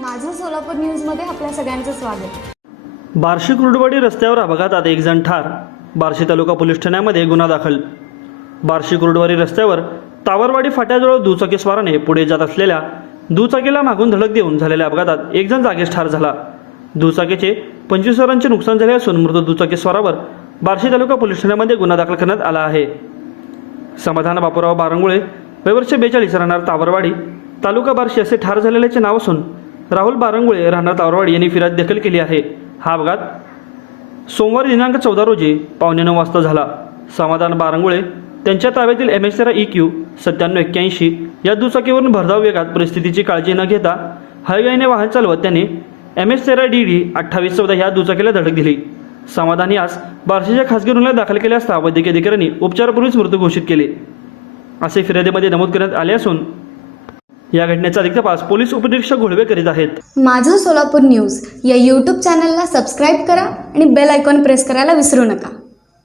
माझं सोलापूर न्यूजमध्ये आपल्या सगळ्यांचं स्वागत. बार्शी कुर्डवाडी रस्त्यावर अपघातात एक जण ठार. बार्शी तालुका पोलीस ठाण्यामध्ये गुन्हा दाखल. बार्शी कुर्डवाडी रस्त्यावर तावरवाडी फाट्याजवळ दुचाकीस्वाराने पुढे जात असलेल्या दुचाकीला मागून धडक देऊन झालेल्या अपघातात एक जण जागीच ठार झाला. दुचाकीचे पंचवीस वरांचे नुकसान झाले असून मृत दुचाकीस्वारावर बार्शी तालुका पोलीस ठाण्यामध्ये गुन्हा दाखल करण्यात आला आहे. समाधान बापूराव बारंगुळे वयवर्ष बेचाळीस राहणार तावरवाडी तालुका बार्शी असे ठार झालेल्याचे नाव असून राहुल बारंगुळे राहणार तावरवाडी यांनी फिर्याद दाखल केली आहे. हा अपघात सोमवार दिनांक चौदा रोजी पावणे नऊ वाजता झाला. समाधान बारंगुळे त्यांच्या ताब्यातील एम एस ई क्यू सत्त्याण्णव एक्क्याऐंशी या दुचाकीवरून भरधाव वेगात परिस्थितीची काळजी न घेता हळगाईने वाहन चालवत त्यांनी एम एस तेरा डी डी अठ्ठावीस चौदा या दुचाकीला धडक दिली. समाधान यास बार्शीच्या खासगी रुग्णालयात दाखल केले असता वैद्यकीय अधिकाऱ्यांनी उपचारापूर्वीच मृत्यू घोषित केले. असे फिर्यादीमध्ये नमूद करण्यात आले असून या घटनेचा अधिक तपास पोलीस उपनिरीक्षक घोळवे करीत आहेत. माझं सोलापूर न्यूज या यूट्यूब चॅनलला सबस्क्राईब करा आणि बेल आयकॉन प्रेस करायला विसरू नका.